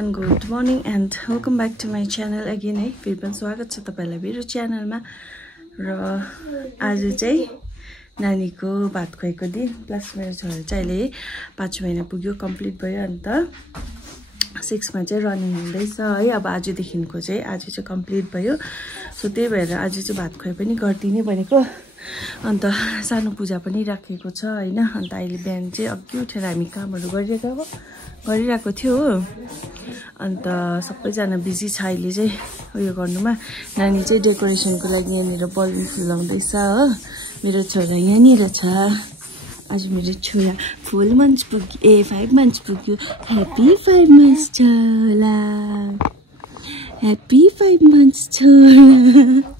Everyone good morning and welcome back to my channel again है। फेरि पनि स्वागत छ तपाईँलाई मेरो च्यानलमा। र आज चाहिँ नानीको भात खुवाइको दिन प्लस मेरो छोरा चाहिँ अहिले 5 महिना पुग्यो, कम्प्लिट भयो। अन्त 6 मा चाहिँ रनिङ हुँदैछ है। अब आजदेखिको चाहिँ आज चाहिँ कम्प्लिट भयो। सो त्यही भएर आज चाहिँ भात खुवाइ पनि गरिदिने भनेको। अन्त सानो पूजा पनि राखेको छ हैन। अन्त अहिले बिहान चाहिँ अघि उठेर हामी कामहरू गरिरहेको थियो हो। अन्त सबैजना बिजी छ अहिले चाहिँ उयो गर्नुमा। नानी चाहिँ डेकोरेसनको लागि यहाँनिर बलुन फुलाउँदैछ हो। मेरो छोरा यहाँनिर छ। आज मेरो छोरा 4 months पुग्यो, 5 months पुग्यो। ह्याप्पी 5 months छोरा, ह्याप्पी 5 months छोरा।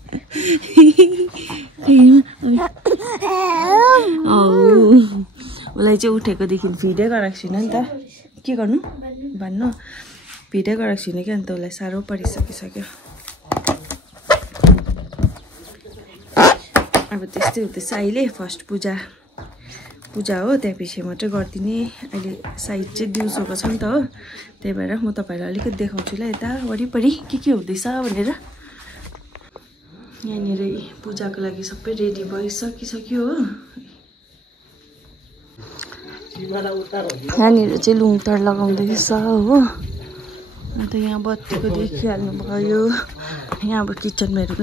उसलाई चाहिँ उठेकोदेखि फिडै गराएको छुइनँ नि त। के गर्नु भन्नु, फिडै गराएको छुइनँ क्या। अन्त उसलाई साह्रो परिसकिसक्यो। अब त्यस्तै हुँदैछ अहिले। फर्स्ट पूजा हो, त्यहाँपछि मात्रै गरिदिने। अहिले साइड चाहिँ दिउँसोको छ नि त हो। त्यही भएर म तपाईँहरूलाई अलिकति देखाउँछु ल यता वरिपरि के हुँदैछ भनेर। यहाँनिर पूजाको लागि सबै रेडी भइसकिसक्यो हो। यहाँनिर चाहिँ लुङतर लगाउँदैछ हो। अन्त यहाँ बत्तीको देखिहाल्नु भयो। यहाँ अब किचनमा हेरौँ ल।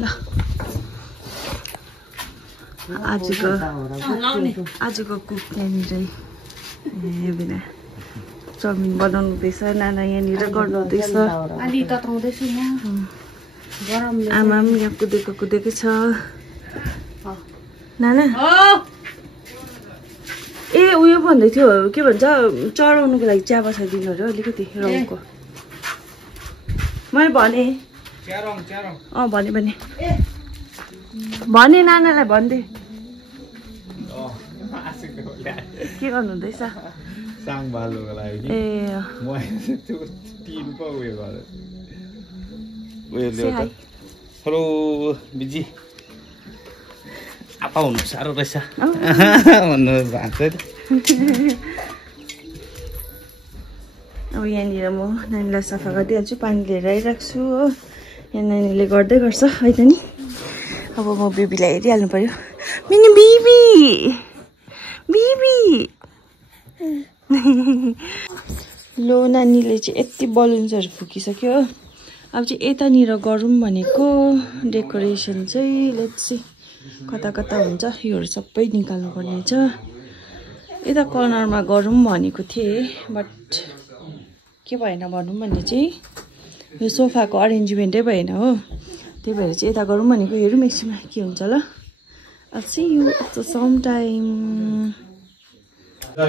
आजको कुक यहाँनिर बिना चाउमिन बनाउनु हुँदैछ। नाना यहाँनिर गर्नुहुँदैछ। आमा पनि यहाँ कुदेकै छ। नाना ए उयो भन्दै थियो, के भन्छ चढाउनुको लागि चिया बसाइदिनु अरे अलिकति रङको। मैले भने नानालाई भनिदिए। के गर्नु हुँदैछ? साङ बाल्नुको लागि ए हेलो बिजी आपा हुनु साह्रो रहेछ भन्नु भएको छ। अब यहाँनिर म नानीलाई सफा गरिदिइहाल्छु, पानी लिएर आइरहेको छु हो। यहाँ नानीले गर्दै गर्छ है त नि। अब म बेबीलाई हेरिहाल्नु पर्यो। मिनी बेबी लो नानीले चाहिँ यति बलुन्सहरू फुकिसक्यो। अब चाहिँ यतानिर गरौँ भनेको डेकोरेसन चाहिँ। लेट्स सी कता हुन्छ। योहरू सबै निकाल्नु पर्ने छ। यता कर्नरमा गरौँ भनेको थिएँ, बट के भएन भनौँ भने चाहिँ यो सोफाको अरेन्जमेन्टै भएन हो। त्यही भएर चाहिँ यता गरौँ भनेको। हेरौँ एकछिनमा के हुन्छ ल। I'll see you after some time. के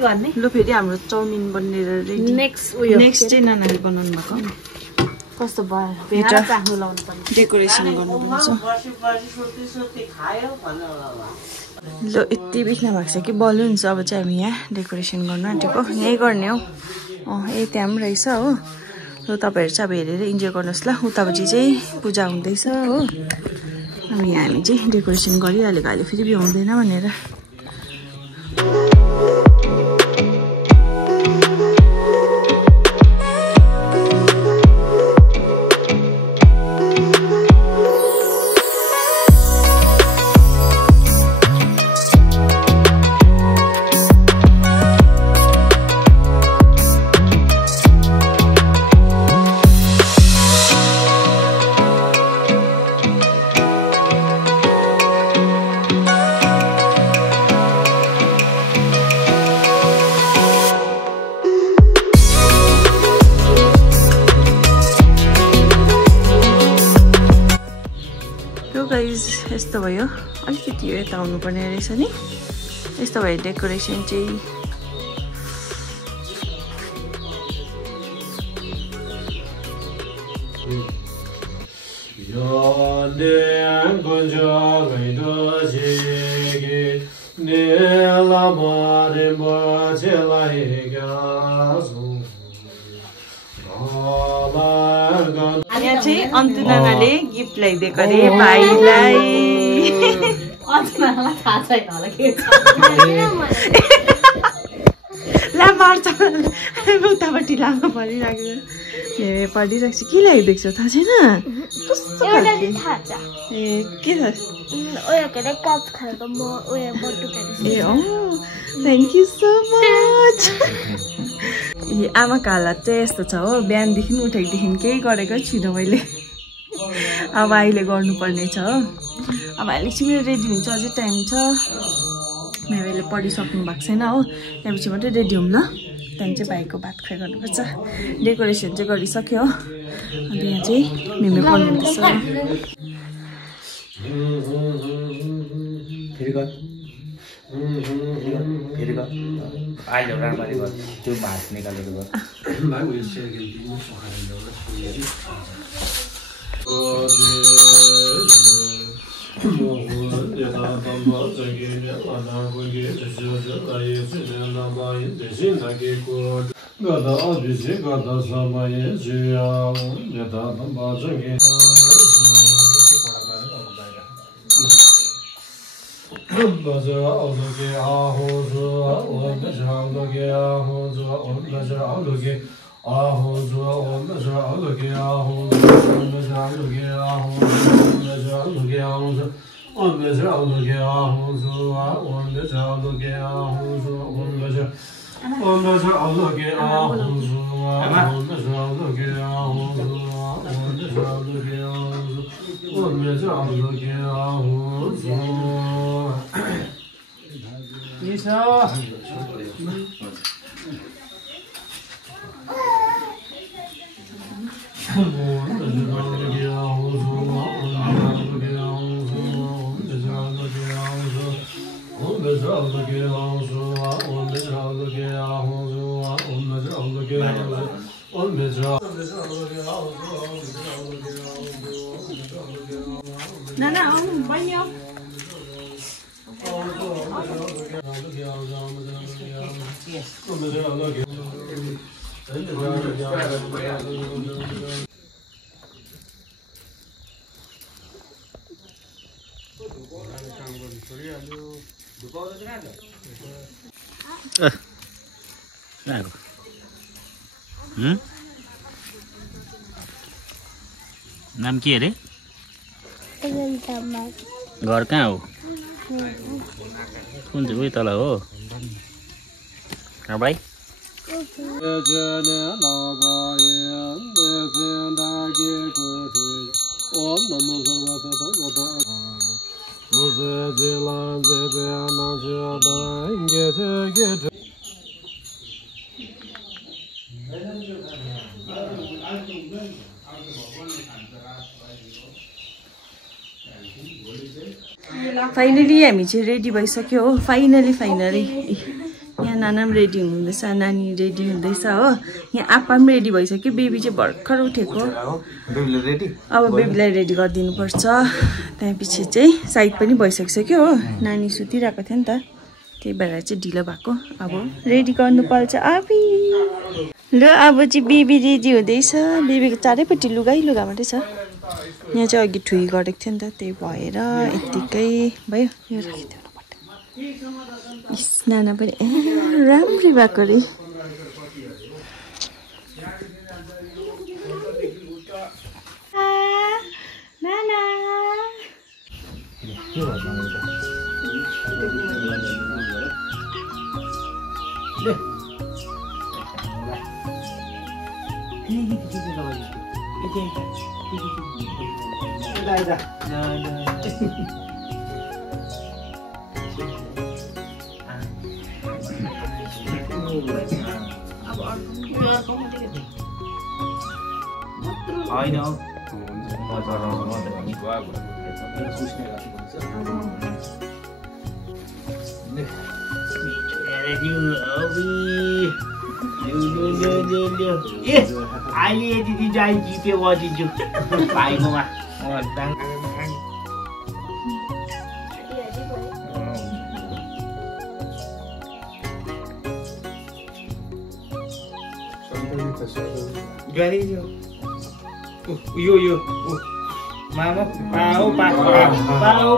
गर्ने लु फेरि हाम्रो चाउमिन बनेर रेडी। नेक्स्ट चाहिँ नानाले बनाउनु भएको कस्तो भयो डेकोरेसन गर्नुपर्छ। ल यति बिच्न भएको छ कि बलुन्स। अब चाहिँ हामी यहाँ डेकोरेसन गर्नु आँटेको। यहीँ गर्ने हौ। त्यहाँ पनि रहेछ हो। ल तपाईँहरू चाहिँ अब हेरेर इन्जोय गर्नुहोस् ल। उतापट्टि चाहिँ पूजा हुँदैछ हो। अब यहाँ हामी चाहिँ डेकोरेसन गरिहालेको। अहिले फेरि भ्याउँदैन भनेर। गाइज यस्तो भयो अलिकति यो यता आउनुपर्ने रहेछ नि यस्तो भयो डेकोरेसन चाहिँ यहाँ चाहिँ अन्तु नानाले गिफ्ट ल्याइदिएको अरे भाइलाई ला मार्छ उतापट्टि लामो परिरहेको ए पढिरहेको छु के ल्याइदिएको छ थाहा छैन कस्तो ए के छ ए थ्याङ्क यू सो मच ए आमाको हालत चाहिँ यस्तो छ हो बिहानदेखि उठेकोदेखि केही गरेकै छुइनँ मैले अब अहिले गर्नुपर्ने छ हो अब एकछिन रेडी हुन्छ अझै टाइम छ मैले पढिसक्नु भएको छैन हो त्यहाँपछि मात्रै रेडी हुँ ल त्यहाँदेखि चाहिँ भाइको भात खुवाइ गर्नुपर्छ डेकोरेसन चाहिँ गरिसक्यो हो अन्त यहाँ चाहिँ मेमे पढ्नुपर्छ अहिले राम्ररी गर त्यो भात निकालेर गर नाना आउनु बहिनी आऊ नाम के अरे घर कहाँ हो कुन चाहिँ उयो तल हो भाइ फाइनली हामी चाहिँ रेडी भइसक्यो हो फाइनली यहाँ नाना पनि रेडी हुँदैछ नानी रेडी हुँदैछ हो यहाँ आप्पा पनि रेडी भइसक्यो बेबी चाहिँ भर्खर उठेको अब बेबीलाई रेडी गरिदिनुपर्छ त्यसपछि चाहिँ साइड पनि भइसकिसक्यो हो नानी सुतिरहेको थियो नि त त्यही भएर चाहिँ ढिलो भएको अब रेडी गर्नुपर्छ अबि ल अब चाहिँ बेबी रेडी हुँदैछ बेबीको चारैपट्टि लुगा मात्रै छ यहाँ चाहिँ अघि ठुई गरेको थियो नि त त्यही भएर यत्तिकै भयो यो राखिदिनु पर्यो नाना पनि राम्रै भएको रे नाना होइन अहिले दिदी जाई जिपे गरिदिन्छु भाइकोमा यो मामा पाओ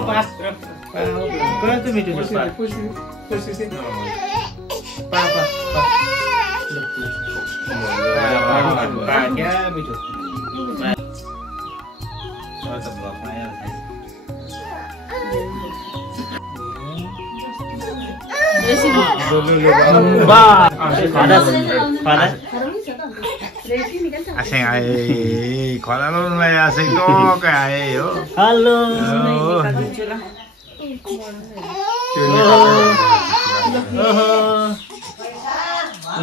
कस्तो मिठो छ पापा क्या मिठो Asing ay kalau lu asing tuh kayak yo. Halo.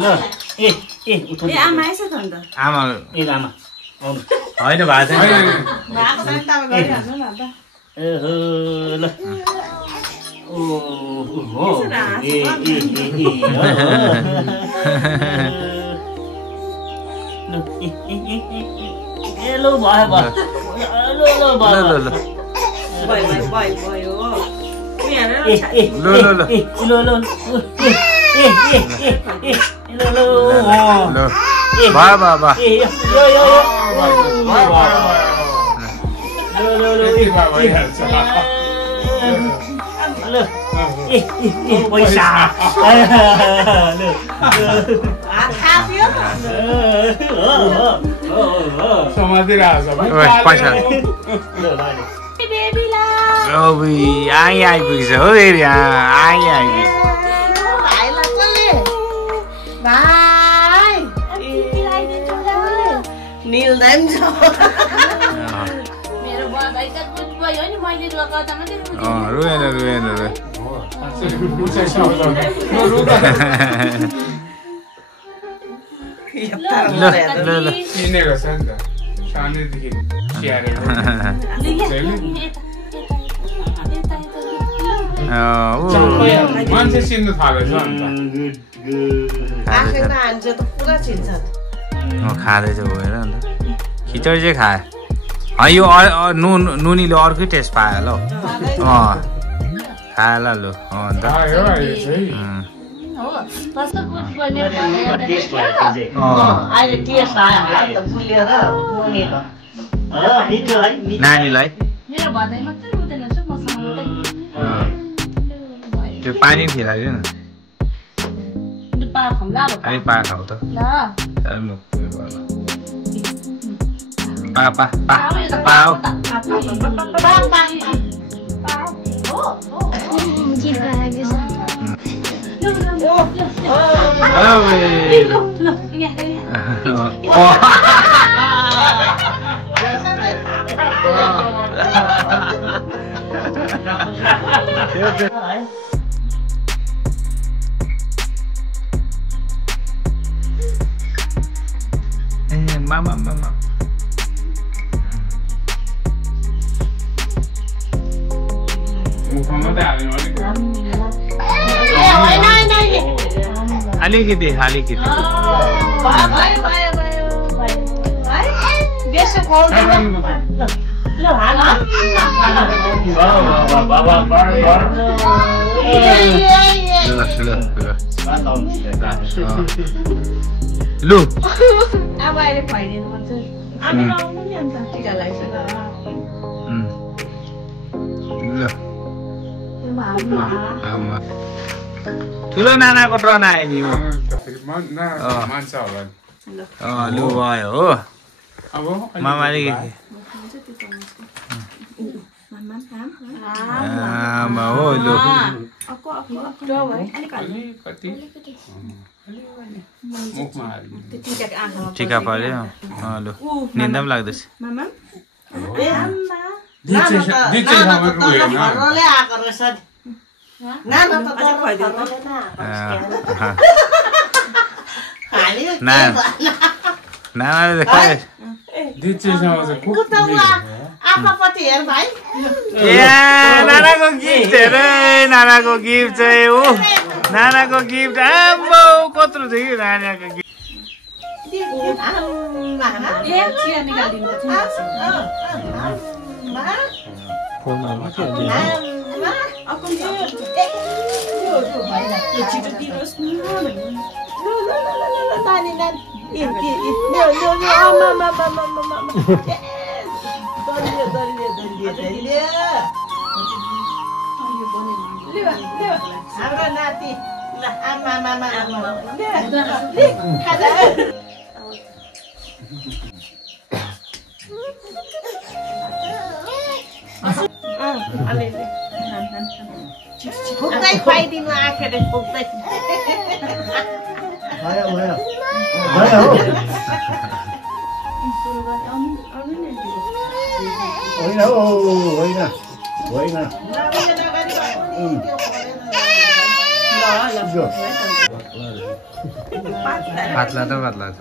Loh, ama aisa tanda. Ama. Ama. होइन भाइ छैन भाको पनि तब गरिहाल्नु न त ल लो भयो मान्छे चिन्नु थालेछ अन्त आफैमा हान्छ त पुरा चिन्छ खाँदैछ भएर अन्त खिचडी चाहिँ खाए यो नुनीले अर्कै टेस्ट पायो ल खाए ल लु अन्त नानीलाई त्यो पानी खिलाइदियो न हामी पा खाऊ त Mama. Alikiti. Lu. Apa ini painin maksud? Ami kamu ni anta tiga lagi sana. Lu. Mama. Tulo nana ko trona ini. Mansa होला. लु भयो हो अब मामाले आमा हो लु टिका पर्यो लु निन्दा पनि लाग्दैछ नानाले आफापट्टि हेर भाइ नानाको गिफ्ट हेर नानाको गिफ्ट चाहिँ हो नानाको गिफ्ट आम्बो कत्रो थियो कि नानाको गिफ्ट हाम्रो नाति फुक्दै खुवाइदिनु आँखेले फुक्दै पातला त पातला छ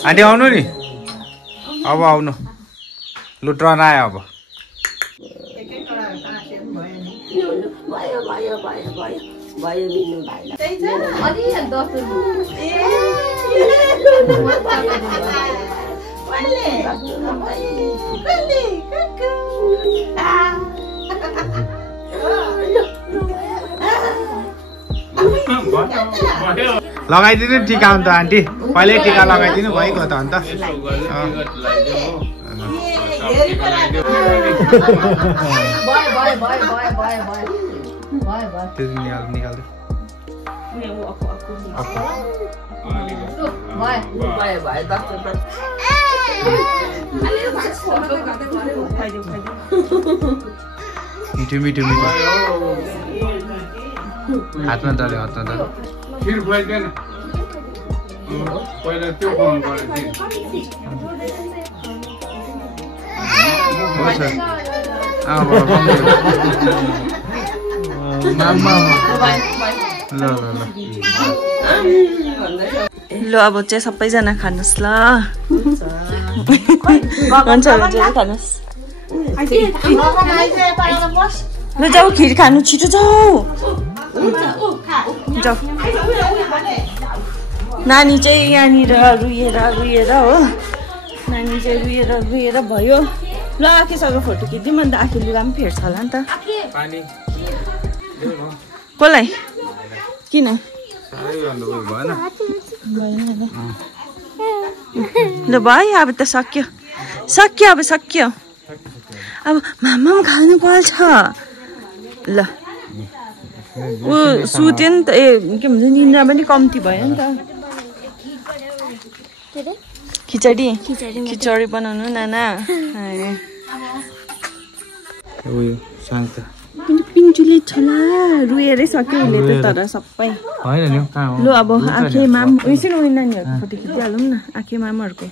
आन्टी आउनु नि अब आउनु लु ट्रन आयो अब लगाइदिनु टिका अन्त आन्टी कहिले टिका लगाइदिनु भइगयो त अन्त निकाल्दै मिठो मिठो मिठो हातमा दल्यो हातमा दल्यो खिर खुवाइदैन पहिला त्यो खुवाउनु पर्यो ल अब चाहिँ सबैजना खानुहोस् ल हुन्छ खानुहोस् ल जाऊ खिर खानु छिटो जाऊ जाऊ नानी चाहिँ यहाँनिर रुएर हो नानी चाहिँ रुएर भयो ल आँखेसँग फोटो खिचिदिउँ अन्त आँखे लुगा पनि फेर्छ होला नि त कसलाई किन ल भयो अब त सक्यो अब सक्यो अब मामा पनि खानु पर्छ ल ऊ सुत्यो नि त के भन्छ निन्द्रा पनि कम्ती भयो नि त खिचडी बनाउनु नाना पिन्चुले छोला रुएरै सक्यो उसले त तर सबै लु अब आँखेमा पनि उयो नि नानीहरूको फोटो खिचिहालौँ न आँखे मामाहरूको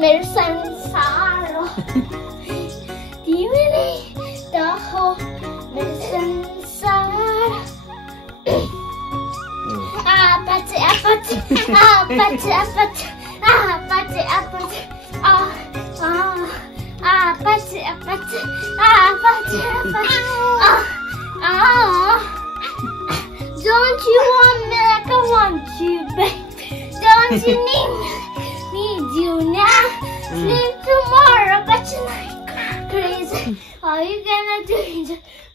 मेरे संसार Don't you want me like I want you, baby? once you need you now, sleep tomorrow, but tonight crazy. All you gonna do is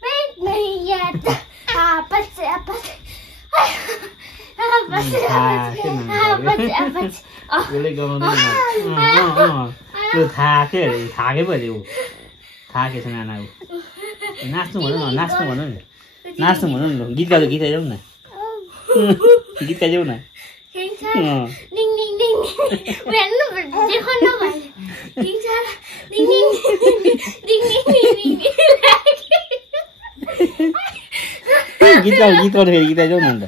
make me get थाके पो ऊ थाकेछ नाना ऊ नाच्नु भन न नाच्नु भन न नाच्नु भन न गीत गाउँदै गीत गाउँ न गीत गाउँ न Ding ding ding. When देखो न भाइ. Ding ding ding ding ding ding. गीत गाउँ फेरि गीत गाउँ न अन्त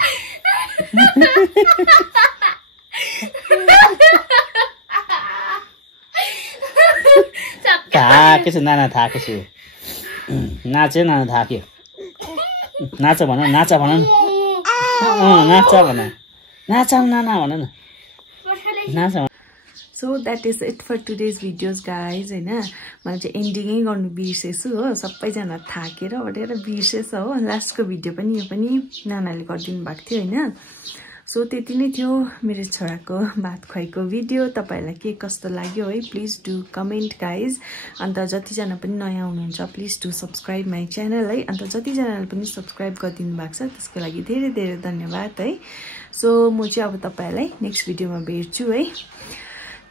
थाकेछ नाना थाकेछ नाच्यो नाना थाक्यो नाच भन नाच भन नाच भन नाच नाना भन न नाच so that is it for today's videos guys होइन मैले चाहिँ एन्डिङै गर्नु बिर्सेछु हो सबैजना थाकेर ओरेर बिर्सेछ हो लास्टको भिडियो पनि यो पनि नानाले गरिदिनु भएको थियो होइन सो त्यति नै थियो मेरो छोराको भात खुवाइको भिडियो तपाईहरुलाई के कस्तो लाग्यो है प्लिज डु कमेन्ट गाइज अन्त जतिजना पनि नयाँ हुनुहुन्छ please do subscribe my channel है अन्त जतिजनाले पनि सब्स्क्राइब गरिदिनु भएको छ त्यसको लागि धेरै धेरै धन्यवाद है सो म चाहिँ अब तपाईहरुलाई नेक्स्ट भिडियोमा भेट्छु है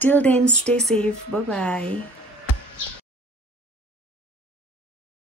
till then stay safe bye by